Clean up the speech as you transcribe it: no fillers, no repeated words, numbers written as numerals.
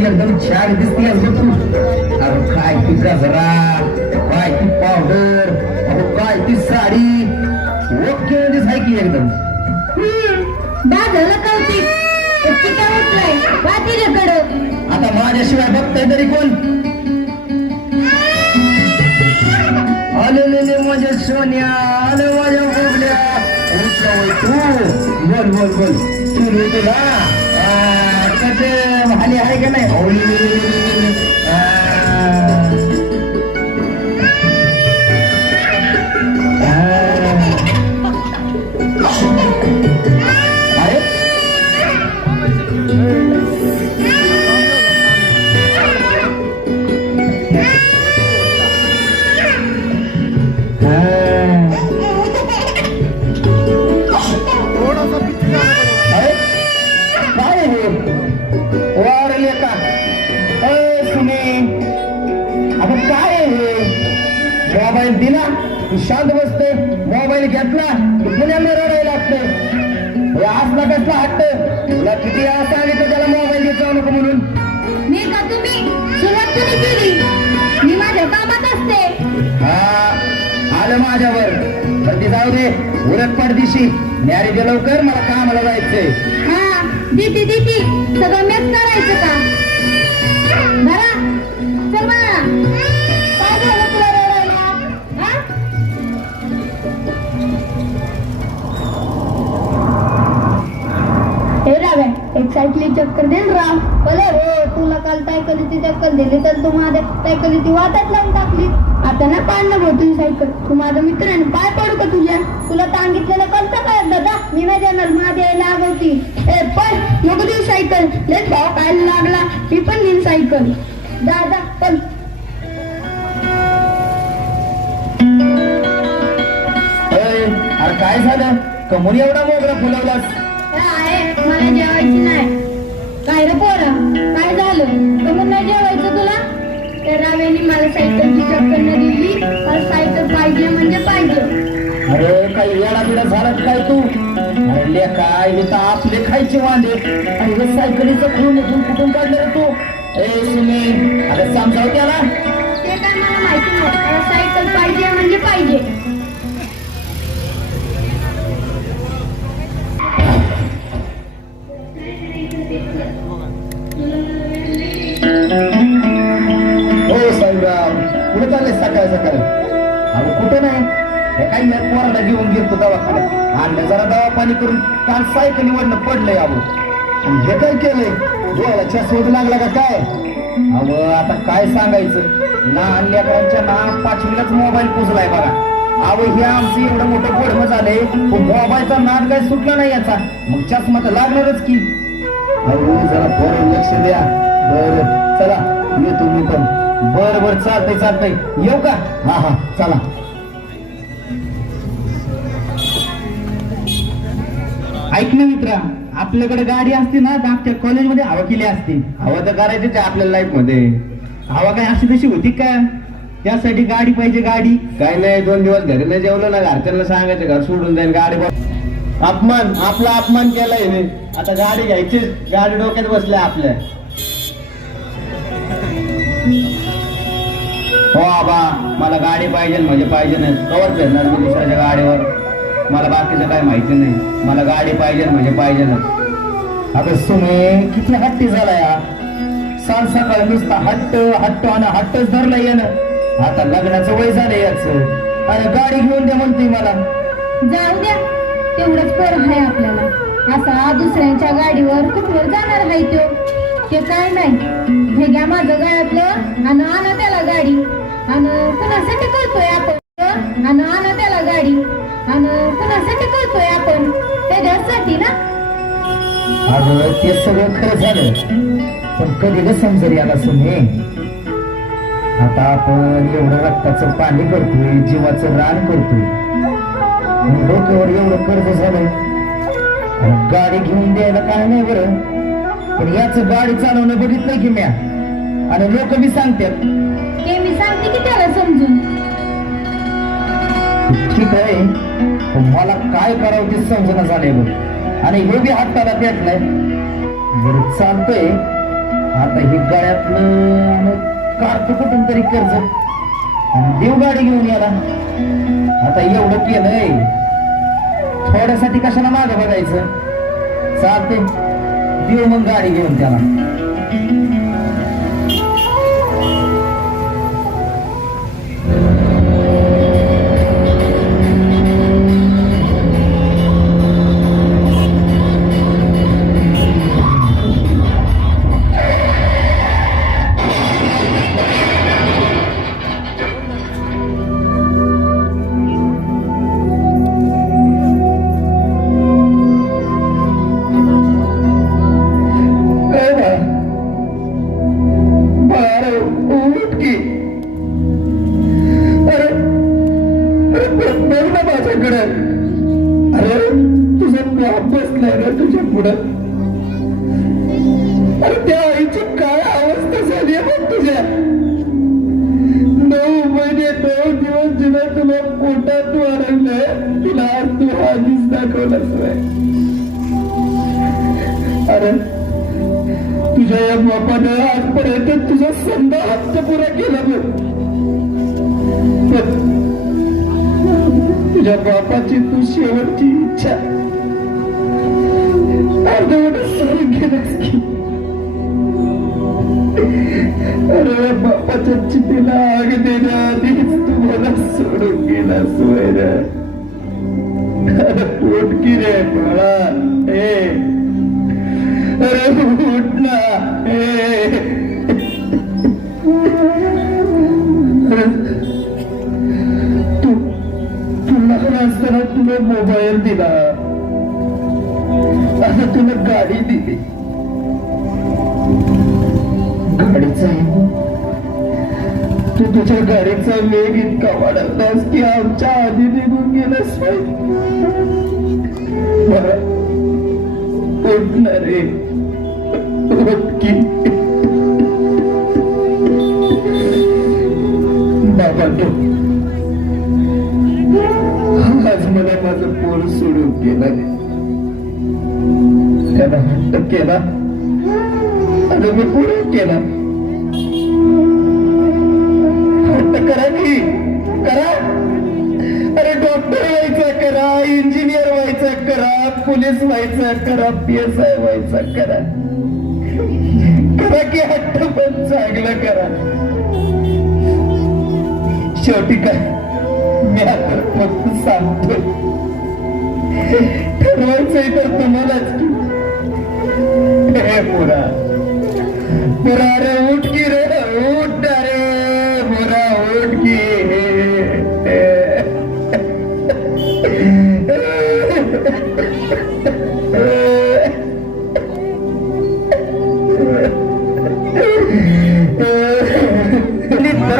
एकदम छान दिसते अरे काय ती गजरा, काय ती पावडर, अहो काय ती साडी, ओके दिसाय की एकदम. झालं कौतिक आता माझ्याशिवाय बघताय तरी कोण? आले माझ्या सोन्या, आले माझ्या बोबल्या, तू बोल बोल बोल तू तुला कसे भाली आहे का नाही? मोबाईल दिला शांत बसते, मोबाईल घेतला पुण्याला रडायला लागते. असला कसला हट्ट, तुला किती वेळा सांगितलं त्याला मोबाईल घेतो नको म्हणून? मी का तुम्ही सुरुवात केली, मी माझ्या कामात असते. हा आलं माझ्यावर, पण ते जाऊ दे, उलट पडदिशी न्यारी दे लवकर, मला कामाला जायचंय. हा दिती सगळं मेच करायचं का? बरा चल बघा काय झालं तुला रडायला? हे राव्या एक सायकली चक्कर दे राम. भले हो तुला काल सायकलीची चक्कर दिली तर तू माझ्या सायकलीची वाटच लावून टाकली. आता ना पाडणं भाऊ तुझी सायकल, तू माझा मित्र आहे, पाय पडू का तुझ्या? तुला सांगितलेलं कळतं काय दादा? मी नाही देणार, माझ्या यायला लागवती. ए पण नको देऊ सायकल, लेट भाऊ काय लागला, मी पण घेईन सायकल. दादा पण अरे काय झालं, कमून एवढा मोगरा फुलवलास? आहे मला जेवायची नाही. काय रे पोरा काय झालं, कमून नाही जेवायचं तुला? त्या रावेने मला सायकलची चक्कर न दिली, मला सायकल पाहिजे म्हणजे पाहिजे. अरे काही वेळा बिडा झाला काय तू? अरे काय हे तर आपले खायचे वांदे, आणि हे सायकलीचं खून उठून कुठून काढलं रे तू? ए सुमी, अरे समजाव त्याला. ते काय मला माहिती नाही, मला सायकल पाहिजे म्हणजे पाहिजे. हो साईराम, कुठे चालले सकाळ सकाळ? अरे कुठे नाही, हे काही पोराला घेऊन गेलो दवाखान्यात, आणलं जरा दवा पाणी करून, काल सायकलीवरनं पडलंय. अहो हे काय केलंय, डोळ्याच्या शोध लागला का काय? अहो आता काय सांगायचं, लहान लेकरांच्या ना 5वीलाच मोबाईल पुजलाय बघा. अहो हे आमचं एवढं मोठं गोडमं झालंय, मोबाईलचा नाद काय सुटला नाही याचा, मग चष्मा तर लागणारच की. अहो जरा पोरं लक्ष द्या. बर चला येतो मी पण. बर चालतंय येऊ का? हा चला. ऐक ना मित्रा, आपल्याकडे गाडी असते ना तर आपल्या कॉलेजमध्ये हवा केली असते. हवा तर करायचीच आहे आपल्या लाईफ मध्ये. हवा काय अशी तशी होती का? त्यासाठी गाडी पाहिजे. गाडी काय नाही, 2 दिवस घरी नाही जेवलं ना, घरच्यांना सांगायचं घर सोडून जाईल गाडी. आपला अपमान केलाय मी, आता गाडी घ्यायची, गाडी डोक्यात बसल्या आपल्या. हो आबा, मला गाडी पाहिजे म्हणजे पाहिजे नाही, कवर फिरणार मी दुसऱ्याच्या गाडीवर, मला बाकीचं काय माहिती नाही, मला गाडी पाहिजे म्हणजे पाहिजे ना. आता सुमे किती हट्टी झाला या, सांग सकाळ नुसता हट्ट आणि हट्टच धरला येणं. आता लग्नाचं वय झालं याच, आणि गाडी घेऊन द्या म्हणते मला. जाऊ द्या, तेवढंच पोर आहे आपल्याला. असा दुसऱ्यांच्या गाडीवर कुठवर जाणार आहे तो? ते काय नाही, हे घ्या माझं गळ्यातलं आणि आणा त्याला गाडी, आणि पुन्हा ते सगळं खरं झालं, पण कधी ग समजेल याला सुने. आता आपण एवढं रक्ताचं पाणी करतोय, जीवाचं रान करतोय, आणि डोक्यावर एवढं कर्ज झालंय. आणि गाडी घेऊन द्यायला काय नाही बरं, पण याच गाडी चालवणं बघितलं की म्या, आणि लोक बी सांगतात. हे मी सांगते की त्याला समजून. ठीक आहे, पण मला काय करावं ते समजणं झालंय बघ, आणि हे बी हाताला पेटलंय. बरं चालतंय, आता हे गळ्यातलं काढतो कुठून तरी कर्ज, आणि देव गाडी घेऊन याला. आता एवढं केलंय, थोड्यासाठी कशाला मागं बघायचं. चालतंय, देव मग गाडी घेऊन त्याला. अरे तुझा बाप बसलाय ना तुझ्या पुढं. अरे त्या आईची काय अवस्था झाली आहे बघ तुझ्या. 9 महिने 9 दिवस जिला तुला पोटात वाढवलंय, तिला आज तू आधीच दाखवलाच नाही. अरे तुझ्या या बापानं आजपर्यंत तुझा समजा हक्क पुरा केला बघ. तुझ्या बापाची तू शेवटची इच्छा अर्धवट सोडून गेलास की. अरे बापाच्या चितेला आग देण्याआधीच तू मला सोडून गेलास वैर. अरे पोट की रे बाळा, अरे उठ ना. असताना तुला मोबाईल दिला, आता तुला गाडी दिली. गाडीचा तू तुझ्या गाडीचा वेग इतका वाढवलास की आमच्या आधी निघून गेलास. उठणार रे, उठकी बाबा. आज मला माझं पोर सोडून गेलं, त्याला हट्ट केला आणि मी पुढे केला. हट्ट करा की करा. अरे डॉक्टर व्हायचं करा, इंजिनियर व्हायचं करा, पोलीस व्हायचं करा, PSI व्हायचं करा. करा की हट्ट, पण चांगलं करा. शेवटी काय मी आता फक्त सांगतोय, ठरवायचंय तर तुम्हालाच की. पुरा पुरा रे, उठ की.